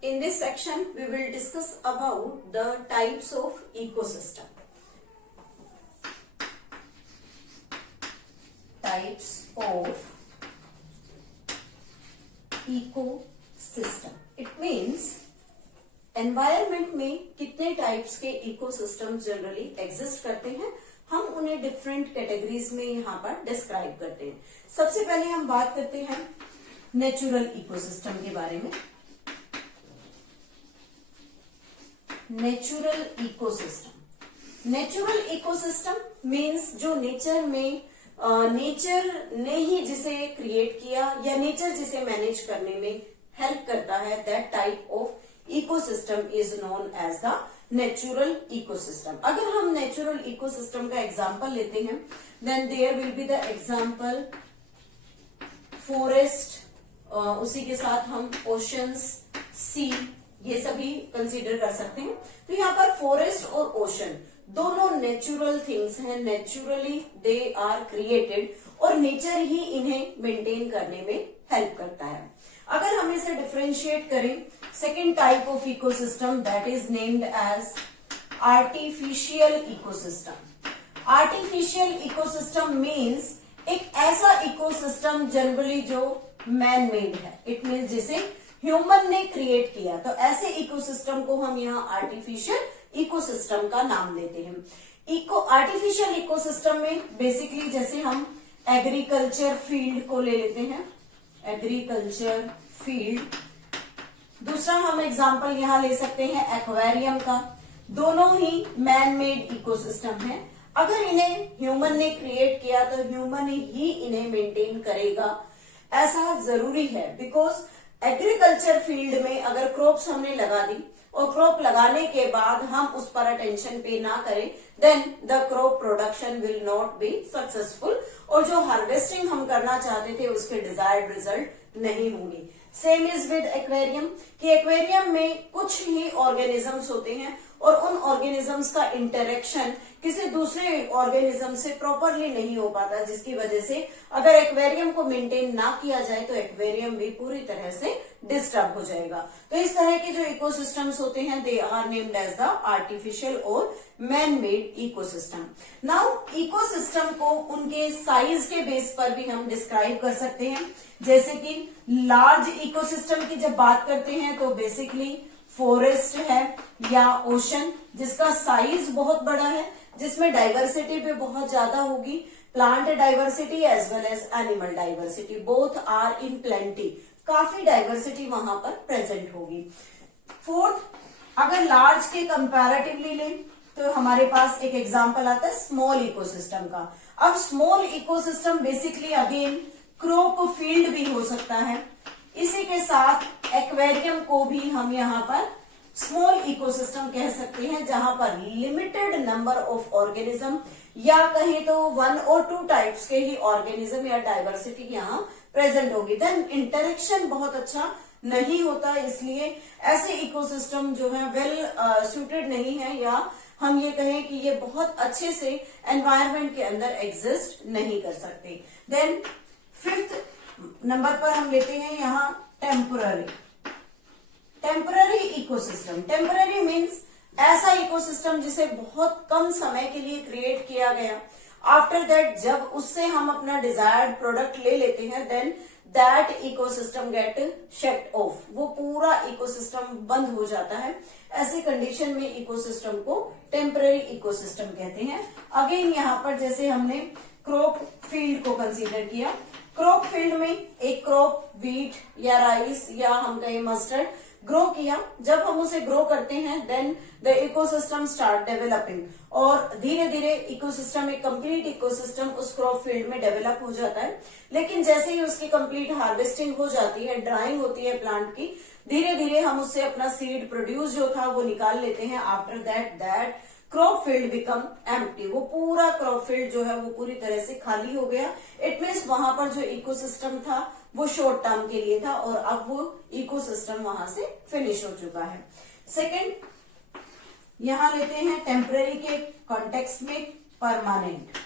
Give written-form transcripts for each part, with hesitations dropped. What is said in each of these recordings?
In this section, we will discuss about the types of ecosystem. Types of ecosystem. It means environment में कितने types के ecosystem generally exist करते हैं, हम उन्हें डिफरेंट कैटेगरीज में यहाँ पर डिस्क्राइब करते हैं. सबसे पहले हम बात करते हैं नेचुरल इकोसिस्टम के बारे में. नेचुरल इकोसिस्टम मीन्स जो नेचर में नेचर ने ही जिसे क्रिएट किया या नेचर जिसे मैनेज करने में हेल्प करता है, that type of ecosystem is known as the natural ecosystem. अगर हम नेचुरल इकोसिस्टम का एग्जांपल लेते हैं, then there will be the example forest, उसी के साथ हम ओशंस, सी, ये सभी कंसीडर कर सकते हैं. तो यहाँ पर फॉरेस्ट और ओशन दोनों नेचुरल थिंग्स हैं, नेचुरली दे आर क्रिएटेड और नेचर ही इन्हें मेंटेन करने में हेल्प करता है. अगर हम इसे डिफरेंशिएट करें, second type of ecosystem that is named as artificial ecosystem. Artificial ecosystem means एक ऐसा इकोसिस्टम जनरली जो मैन मेड है. इट मीन्स जिसे ह्यूमन ने क्रिएट किया, तो ऐसे इकोसिस्टम को हम यहाँ आर्टिफिशियल इकोसिस्टम का नाम देते हैं. आर्टिफिशियल इकोसिस्टम में बेसिकली जैसे हम एग्रीकल्चर फील्ड को ले लेते हैं, एग्रीकल्चर फील्ड. दूसरा हम एग्जांपल यहाँ ले सकते हैं एक्वेरियम का. दोनों ही मैन मेड इकोसिस्टम है. अगर इन्हें ह्यूमन ने क्रिएट किया तो ह्यूमन ही इन्हें मेंटेन करेगा, ऐसा जरूरी है. बिकॉज एग्रीकल्चर फील्ड में अगर क्रॉप्स हमने लगा दी और क्रॉप लगाने के बाद हम उस पर अटेंशन पे ना करें, then the crop production will not be successful और जो हार्वेस्टिंग हम करना चाहते थे उसके डिजायर्ड रिजल्ट नहीं होंगे. सेम इज विद एक्वेरियम कि एक्वेरियम में कुछ ही ऑर्गेनिजम्स होते हैं और उन ऑर्गेनिजम्स का इंटरेक्शन किसी दूसरे ऑर्गेनिज्म से प्रॉपरली नहीं हो पाता, जिसकी वजह से अगर एक्वेरियम को मेंटेन ना किया जाए तो एक्वेरियम भी पूरी तरह से डिस्टर्ब हो जाएगा. तो इस तरह के जो इकोसिस्टम्स होते हैं they are named as the artificial or man made ecosystem. Now ecosystem को उनके साइज के बेस पर भी हम डिस्क्राइब कर सकते हैं. जैसे कि लार्ज इकोसिस्टम की जब बात करते हैं तो बेसिकली फॉरेस्ट है या ओशन जिसका साइज बहुत बड़ा है, जिसमें डाइवर्सिटी भी बहुत ज्यादा होगी. Plant diversity as well as animal diversity both are in plenty. काफी डाइवर्सिटी वहां पर प्रेजेंट होगी. फोर्थ, अगर लार्ज के कंपैरेटिवली लें तो हमारे पास एक एग्जांपल आता है स्मॉल इकोसिस्टम का. अब small ecosystem basically again crop field भी हो सकता है. इसी के साथ एक्वेरियम को भी हम यहाँ पर स्मॉल इकोसिस्टम कह सकते हैं, जहां पर लिमिटेड नंबर ऑफ ऑर्गेनिज्म या कहीं तो 1 और 2 टाइप्स के ही ऑर्गेनिज्म या डाइवर्सिटी यहाँ प्रेजेंट होगी. देन इंटरेक्शन बहुत अच्छा नहीं होता, इसलिए ऐसे इकोसिस्टम जो है वेल सूटेड नहीं है, या हम ये कहें कि ये बहुत अच्छे से एनवायरमेंट के अंदर एग्जिस्ट नहीं कर सकते. देन फिफ्थ नंबर पर हम लेते हैं यहाँ टेम्पररी इकोसिस्टम. टेम्पररी मीन्स ऐसा इकोसिस्टम जिसे बहुत कम समय के लिए क्रिएट किया गया. आफ्टर दैट जब उससे हम अपना डिजायर्ड प्रोडक्ट ले लेते हैं, then that ecosystem get shut off. वो पूरा इकोसिस्टम बंद हो जाता है. ऐसी कंडीशन में इकोसिस्टम को टेम्पररी इकोसिस्टम कहते हैं. अगेन यहाँ पर जैसे हमने क्रॉप फील्ड को कंसीडर किया, क्रॉप फील्ड में एक क्रॉप व्हीट या राइस या हम कहें मस्टर्ड ग्रो किया. जब हम उसे ग्रो करते हैं then the ecosystem start developing और धीरे धीरे इकोसिस्टम, एक कंप्लीट इकोसिस्टम उस क्रॉप फील्ड में डेवलप हो जाता है. लेकिन जैसे ही उसकी कंप्लीट हार्वेस्टिंग हो जाती है, ड्राइंग होती है प्लांट की, धीरे धीरे हम उससे अपना सीड प्रोड्यूस जो था वो निकाल लेते हैं. After that crop field become empty. वो पूरा क्रॉप फील्ड जो है वो पूरी तरह से खाली हो गया. इट मीन्स वहां पर जो इकोसिस्टम था वो शॉर्ट टर्म के लिए था और अब वो इकोसिस्टम वहां से फिनिश हो चुका है. सेकंड यहां लेते हैं टेम्पररी के कॉन्टेक्स्ट में परमानेंट.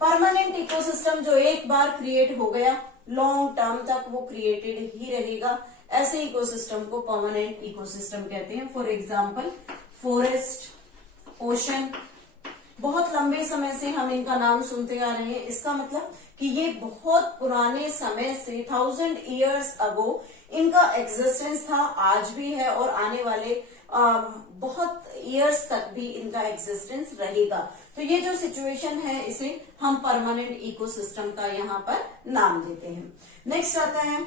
परमानेंट इकोसिस्टम जो एक बार क्रिएट हो गया लॉन्ग टर्म तक वो क्रिएटेड ही रहेगा. ऐसे इकोसिस्टम को परमानेंट इकोसिस्टम कहते हैं। फॉर एग्जाम्पल फॉरेस्ट, ओशन, बहुत लंबे समय से हम इनका नाम सुनते आ रहे हैं। इसका मतलब कि ये बहुत पुराने समय से 1000 years अगो इनका एग्जिस्टेंस था, आज भी है और आने वाले बहुत ईयर्स तक भी इनका एग्जिस्टेंस रहेगा। तो ये जो सिचुएशन है इसे हम परमानेंट इकोसिस्टम का यहाँ पर नाम देते हैं। नेक्स्ट आता है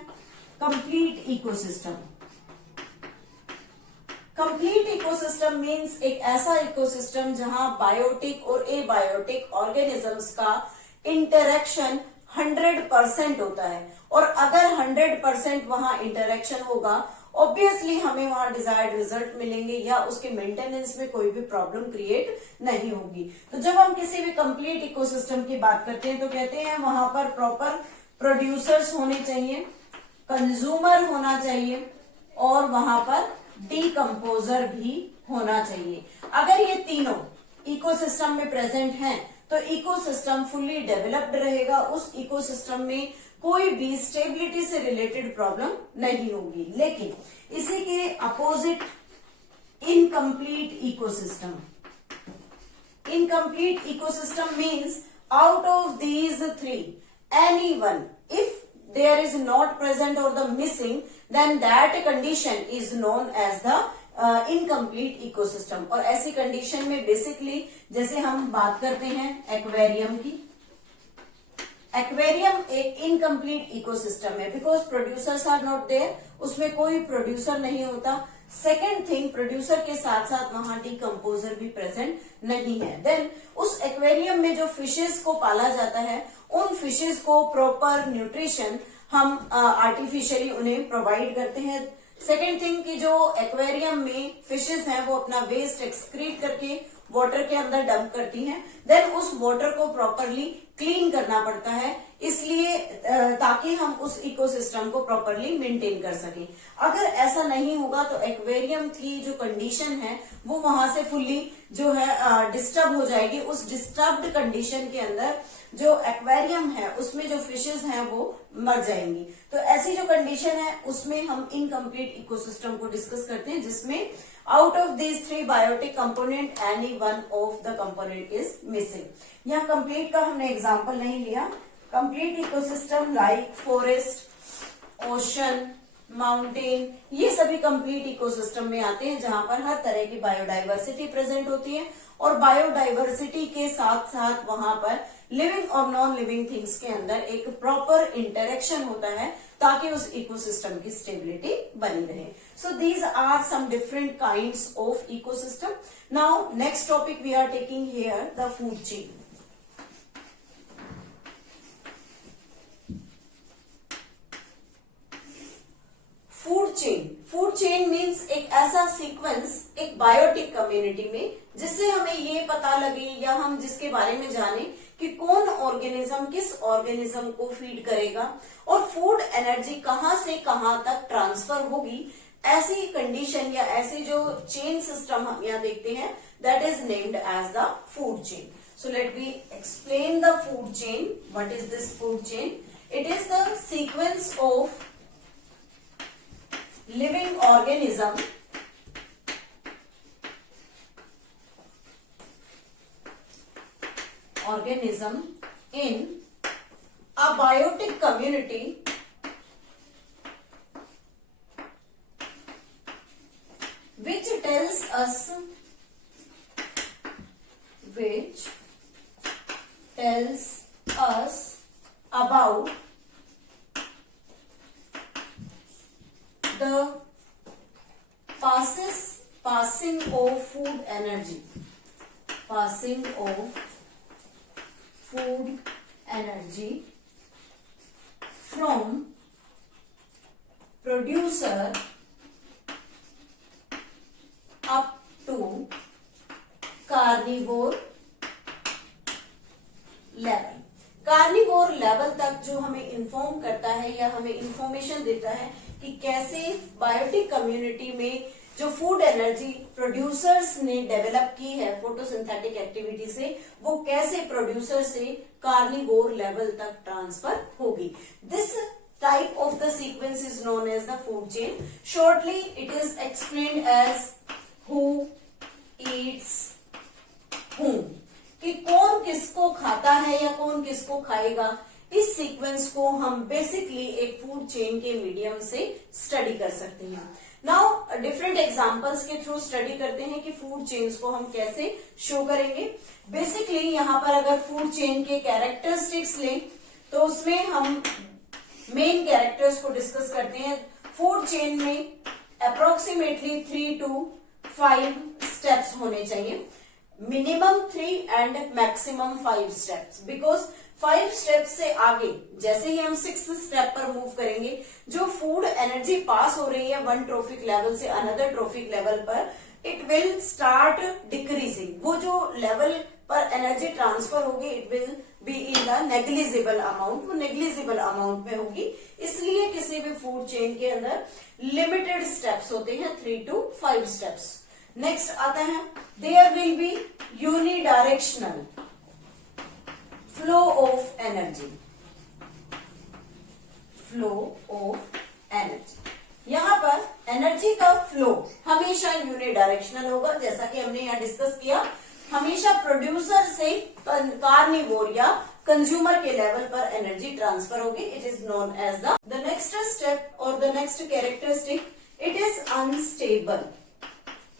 complete ecosystem. Complete ecosystem means एक ऐसा इकोसिस्टम जहां बायोटिक और एबायोटिक ऑर्गेनिजम्स का इंटरेक्शन 100% होता है। और अगर 100% वहां इंटरेक्शन होगा, ऑब्वियसली हमें वहां डिजायर्ड रिजल्ट मिलेंगे या उसके मेंटेनेंस में कोई भी प्रॉब्लम क्रिएट नहीं होगी। तो जब हम किसी भी कंप्लीट इकोसिस्टम की बात करते हैं तो कहते हैं वहां पर प्रॉपर प्रोड्यूसर्स होने चाहिए, कंज्यूमर होना चाहिए और वहां पर डीकंपोजर भी होना चाहिए। अगर ये तीनों इकोसिस्टम में प्रेजेंट हैं तो इकोसिस्टम फुल्ली डेवलप्ड रहेगा। उस इकोसिस्टम में कोई भी स्टेबिलिटी से रिलेटेड प्रॉब्लम नहीं होगी। लेकिन इसी के opposite incomplete ecosystem. Incomplete ecosystem means out of these three any one if there is not present or the missing, then that condition is known as the incomplete ecosystem। और ऐसी condition में basically जैसे हम बात करते हैं aquarium की, aquarium एक इनकम्प्लीट इकोसिस्टम है because producers are not there, उसमें कोई प्रोड्यूसर नहीं होता। सेकेंड थिंग, प्रोड्यूसर के साथ साथ वहां डीकंपोजर भी प्रेजेंट नहीं है। देन उस एक्वेरियम में जो फिशेस को पाला जाता है उन फिशेस को प्रॉपर न्यूट्रिशन हम आर्टिफिशियली उन्हें प्रोवाइड करते हैं। सेकेंड थिंग कि जो एक्वेरियम में फिशेस हैं वो अपना वेस्ट एक्सक्रीट करके वाटर के अंदर डंप करती हैं। देन उस वाटर को प्रॉपरली क्लीन करना पड़ता है, इसलिए ताकि हम उस इकोसिस्टम को प्रॉपरली मेंटेन कर सकें। अगर ऐसा नहीं होगा तो एक्वेरियम की जो कंडीशन है वो वहां से फुल्ली जो है डिस्टर्ब हो जाएगी। उस डिस्टर्ब्ड कंडीशन के अंदर जो एक्वेरियम है उसमें जो फिशेस हैं वो मर जाएंगी। तो ऐसी जो कंडीशन है उसमें हम इनकम्प्लीट इकोसिस्टम को डिस्कस करते हैं, जिसमें out of these three biotic component any one of the component is missing. यहाँ कंप्लीट का हमने एग्जाम्पल नहीं लिया। Complete ecosystem like forest, ocean, mountain, ये सभी कंप्लीट इकोसिस्टम में आते हैं जहां पर हर तरह की बायोडाइवर्सिटी प्रेजेंट होती है और बायोडाइवर्सिटी के साथ साथ वहां पर लिविंग और नॉन लिविंग थिंग्स के अंदर एक प्रॉपर इंटरेक्शन होता है ताकि उस इकोसिस्टम की स्टेबिलिटी बनी रहे। So these are some different kinds of ecosystem. Now next topic we are taking here the food chain. Food chain, food chain means एक ऐसा सीक्वेंस एक बायोटिक कम्युनिटी में जिससे हमें ये पता लगे या हम जिसके बारे में जाने कि कौन ऑर्गेनिज्म किस ऑर्गेनिज्म को फीड करेगा और फूड एनर्जी कहां से कहां तक ट्रांसफर होगी। ऐसी कंडीशन या ऐसी जो चेन सिस्टम हम यहाँ देखते हैं that is named as the food chain. So let me explain the food chain. What is this food chain? It is the sequence of living organism in a biotic community which tells us about the passing of food energy, from producer up to carnivore level. Carnivore level तक जो हमें inform करता है या हमें information देता है कि कैसे बायोटिक कम्युनिटी में जो फूड एनर्जी प्रोड्यूसर्स ने डेवलप की है फोटोसिंथेटिक एक्टिविटी से, वो कैसे प्रोड्यूसर से कार्निवोर लेवल तक ट्रांसफर होगी। This type of the sequence is known as the food chain. Shortly, it is explained as who eats whom, कि कौन किसको खाता है या कौन किसको खाएगा। इस सीक्वेंस को हम बेसिकली एक फूड चेन के मीडियम से स्टडी कर सकते हैं। नाउ डिफरेंट एग्जांपल्स के थ्रू स्टडी करते हैं कि फूड चेन्स को हम कैसे शो करेंगे। बेसिकली यहाँ पर अगर फूड चेन के कैरेक्टरिस्टिक्स लें तो उसमें हम मेन कैरेक्टर्स को डिस्कस करते हैं। फूड चेन में अप्रोक्सीमेटली 3 to 5 स्टेप्स होने चाहिए, minimum 3 and maximum 5 steps, because 5 steps से आगे जैसे ही हम 6th स्टेप पर मूव करेंगे, जो फूड एनर्जी पास हो रही है वन ट्रोफिक लेवल से अनदर ट्रोफिक लेवल पर, इट विल स्टार्ट डिक्रीजिंग। वो जो लेवल पर एनर्जी ट्रांसफर होगी it will be in the negligible amount, वो नेग्लिजिबल अमाउंट में होगी। इसलिए किसी भी फूड चेन के अंदर लिमिटेड स्टेप्स होते हैं, 3 to 5 स्टेप्स। नेक्स्ट आता है there will be unidirectional flow of energy, flow of energy. यहाँ पर एनर्जी का फ्लो हमेशा यूनिडायरेक्शनल होगा, जैसा कि हमने यहाँ डिस्कस किया। हमेशा प्रोड्यूसर से कार्निवोर या कंज्यूमर के लेवल पर एनर्जी ट्रांसफर होगी। It is known as the next step और the next characteristic, it is unstable.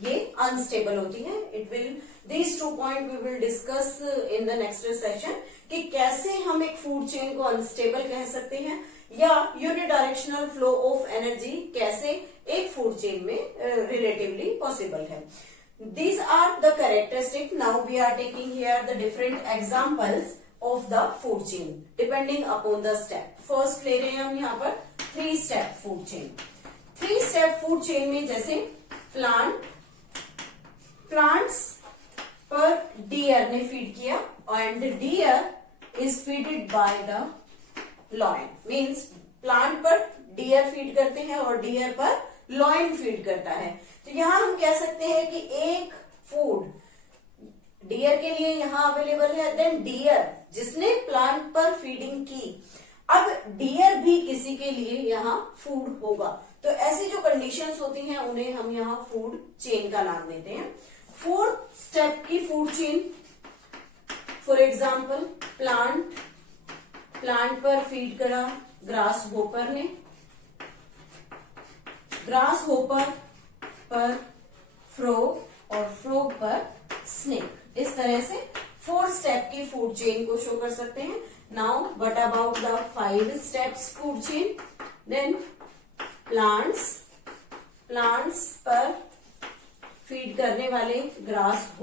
ये अनस्टेबल होती है। It will these 2 point we will discuss in the next session कि कैसे हम एक फूड चेन को अनस्टेबल कह सकते हैं या यूनिडायरेक्शनल फ्लो ऑफ एनर्जी कैसे एक फूड चेन में रिलेटिवली पॉसिबल है। These are the characteristics. Now we are taking here the different examples of the food chain depending upon the step. First ले रहे हैं हम यहाँ पर 3 step food chain. 3 step food chain में जैसे plants पर deer ने feed किया and deer is feeded by the lion. Means plant पर deer feed करते हैं और deer पर lion feed करता है। तो यहां हम कह सकते हैं कि एक फूड डियर के लिए यहां अवेलेबल है, देन डियर जिसने प्लांट पर फीडिंग की, अब डियर भी किसी के लिए यहां फूड होगा। तो ऐसी जो कंडीशंस होती हैं उन्हें हम यहां फूड चेन का नाम देते हैं। 4th स्टेप की food chain, for example plant पर फीड करा ग्रास होपर ने, ग्रास होपर पर फ्रॉग और फ्रॉग पर स्नेक। इस तरह से 4 स्टेप की फूड चेन को शो कर सकते हैं। Now what about the 5 steps food chain? Then plants पर फीड करने वाले ग्रास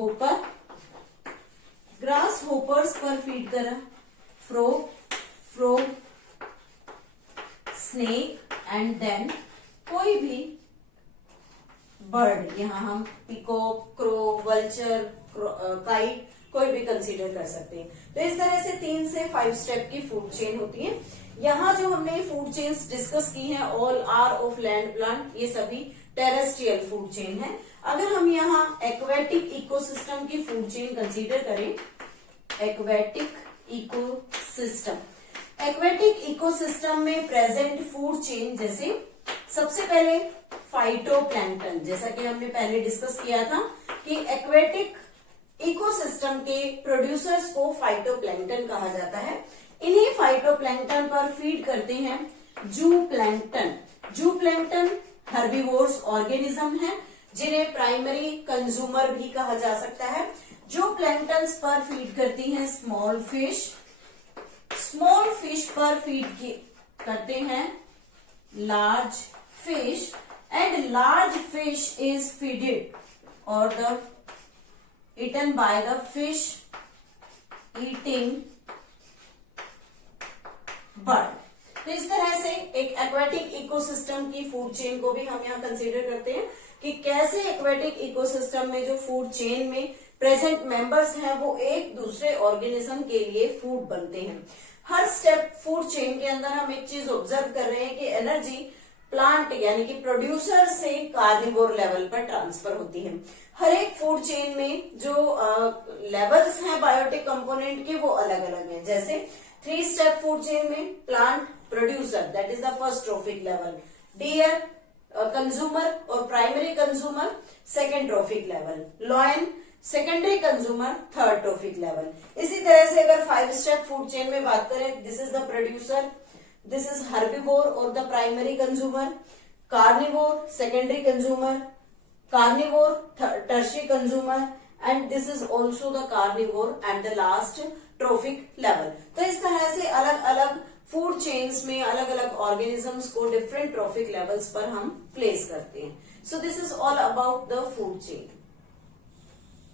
होपर्स पर फीड करा फ्रॉग स्नेक एंड देन कोई भी बर्ड, यहाँ हम पिकॉक, क्रो, वल्चर, काइट कोई भी कंसीडर कर सकते हैं। तो इस तरह से 3 से 5 स्टेप की फूड चेन होती है। यहाँ जो हमने फूड चेन्स डिस्कस की हैं, all are of land plant, ये सभी टेरेस्ट्रियल फूड चेन है। अगर हम यहाँ एक्वेटिक इकोसिस्टम की फूड चेन कंसीडर करें, एक्वेटिक इकोसिस्टम में प्रेजेंट फूड चेन, जैसे सबसे पहले फाइटोप्लैंक्टन, जैसा कि हमने पहले डिस्कस किया था कि एक्वेटिक इकोसिस्टम के प्रोड्यूसर्स को फाइटोप्लैंक्टन कहा जाता है। इन्हीं फाइटोप्लैंक्टन पर फीड करते हैं जूप्लैंक्टन हर्बीवोर्स ऑर्गेनिज्म है, जिन्हें प्राइमरी कंज्यूमर भी कहा जा सकता है। जो प्लैंक्टन्स पर फीड करती हैं स्मॉल फिश पर फीड करते हैं large fish, and large fish is feeded or the eaten by the fish eating bird. तो इस तरह से एक एक्वेटिक इकोसिस्टम की फूड चेन को भी हम यहाँ कंसीडर करते हैं कि कैसे एक्वेटिक इकोसिस्टम में जो फूड चेन में प्रेजेंट मेंबर्स हैं वो एक दूसरे ऑर्गेनिज्म के लिए फूड बनते हैं। हर स्टेप फूड चेन के अंदर हम एक चीज ऑब्जर्व कर रहे हैं कि एनर्जी प्लांट यानी कि प्रोड्यूसर से कार्निवोर लेवल पर ट्रांसफर होती है। हर एक फूड चेन में जो लेवल्स हैं बायोटिक कंपोनेंट के वो अलग अलग हैं। जैसे 3 स्टेप फूड चेन में plant producer, that is the first trophic level. Deer consumer और primary consumer, second trophic level. Lion, secondary consumer, third trophic level. इसी तरह से अगर 5 स्टेप फूड चेन में बात करें, this is the producer, this is herbivore और the primary consumer, carnivore, secondary consumer, carnivore, tertiary consumer, and this is also the carnivore and the last trophic level. तो इस तरह से अलग अलग फूड चेन्स में अलग अलग ऑर्गेनिजम्स को डिफरेंट ट्रॉफिक लेवल्स पर हम प्लेस करते हैं. So this is all about the food chain.